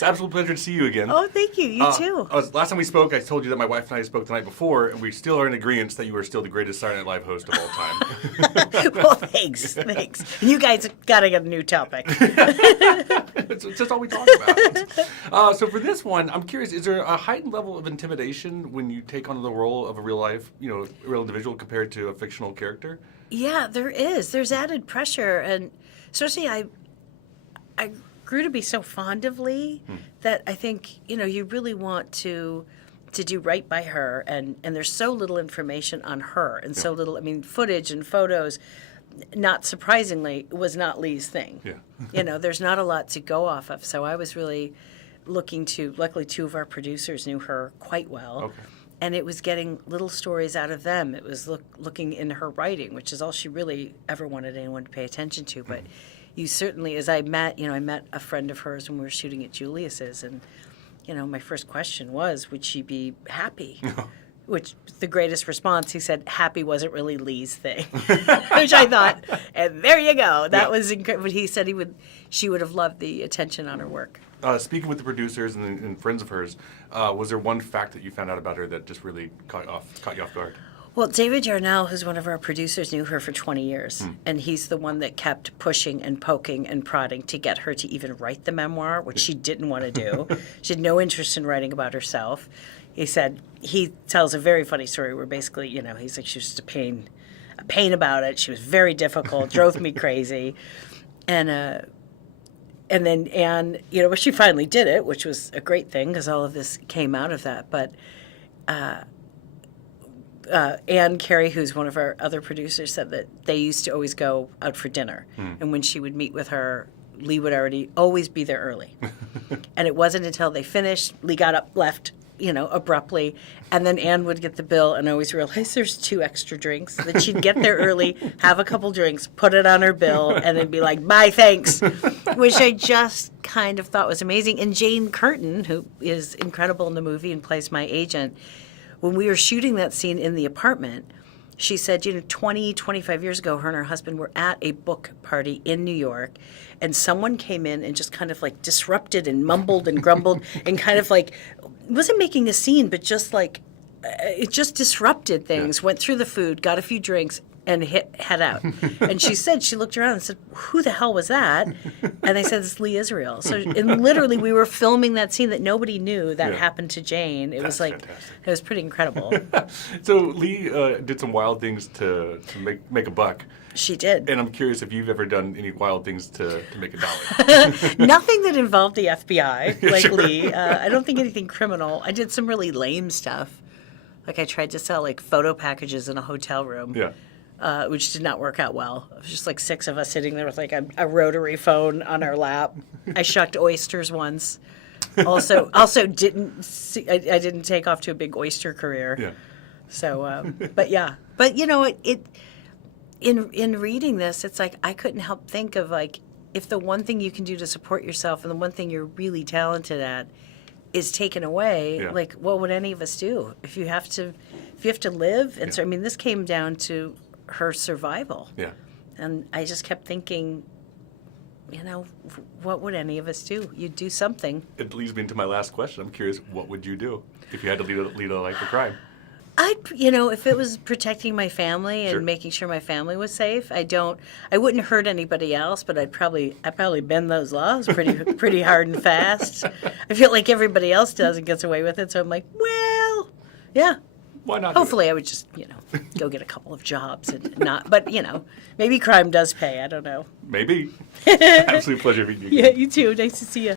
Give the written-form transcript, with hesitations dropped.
It's an absolute pleasure to see you again. Oh, thank you. You too. Last time we spoke, I told you that my wife and I spoke the night before, and we still are in agreement that you are still the greatest Saturday Night Live host of all time. Well, thanks. You guys got to get a new topic. It's just all we talk about. So for this one, I'm curious, is there a heightened level of intimidation when you take on the role of a real life, real individual compared to a fictional character? Yeah, there is. There's added pressure, and especially I grew to be so fond of Lee that I think you really want to do right by her, and there's so little information on her, and so little. I mean, footage and photos. Not surprisingly, was not Lee's thing. Yeah. There's not a lot to go off of, so I was really looking to. Luckily, two of our producers knew her quite well. Okay. And it was getting little stories out of them. It was looking in her writing, which is all she really ever wanted anyone to pay attention to. But you certainly, as I met a friend of hers when we were shooting at Julius's, and, my first question was, would she be happy? Which, the greatest response, he said, happy wasn't really Lee's thing. Which I thought, and there you go. That was incredible. He said she would have loved the attention on her work. Speaking with the producers and friends of hers, was there one fact that you found out about her that just really caught you off guard? Well, David Yarnell, who's one of our producers, knew her for 20 years. And he's the one that kept pushing and poking and prodding to get her to even write the memoir, which she didn't want to do. She had no interest in writing about herself. He tells a very funny story where basically, he's like, she was just a pain about it. She was very difficult, drove me crazy. And then Anne, she finally did it, which was a great thing because all of this came out of that. But Anne Carey, who's one of our other producers, said that they used to always go out for dinner. And when she would meet with her, Lee would always be there early. And it wasn't until they finished, Lee got up, left, abruptly. And then Anne would get the bill and always realize there's 2 extra drinks. That she'd get there early, have a couple drinks, put it on her bill, and then be like, bye, thanks. Which I just kind of thought was amazing. And Jane Curtin, who is incredible in the movie and plays my agent, when we were shooting that scene in the apartment, she said, 20, 25 years ago, her and her husband were at a book party in New York, and someone came in and just kind of like disrupted and mumbled and grumbled and kind of like, wasn't making a scene, but just like, it just disrupted things, went through the food, got a few drinks, and head out. And she said, she looked around and said, who the hell was that? And they said, it's Lee Israel. So and literally we were filming that scene that nobody knew that happened to Jane. It was like, fantastic. It was pretty incredible. So Lee did some wild things to make a buck. She did. And I'm curious if you've ever done any wild things to make a dollar. Nothing that involved the FBI, like Lee. I don't think anything criminal. I did some really lame stuff. Like I tried to sell like photo packages in a hotel room. Yeah. Which did not work out well. It was just like 6 of us sitting there with like a rotary phone on our lap. I shucked oysters once. Also didn't I didn't take off to a big oyster career. Yeah. So, but in reading this, it's like I couldn't help think of like if the one thing you can do to support yourself and the one thing you're really talented at is taken away, like what would any of us do if you have to live? And so, I mean, this came down to her survival. Yeah. And I just kept thinking, what would any of us do? You'd do something. It leads me into my last question. I'm curious, what would you do if you had to lead a life of crime? If it was protecting my family and making sure my family was safe, I wouldn't hurt anybody else, but I'd probably bend those laws pretty hard and fast. I feel like everybody else does and gets away with it, so I'm like, well, yeah. Why not? Hopefully I would just, go get a couple of jobs and not, but, maybe crime does pay. I don't know. Maybe. Absolute pleasure meeting you. Yeah, you too. Nice to see you.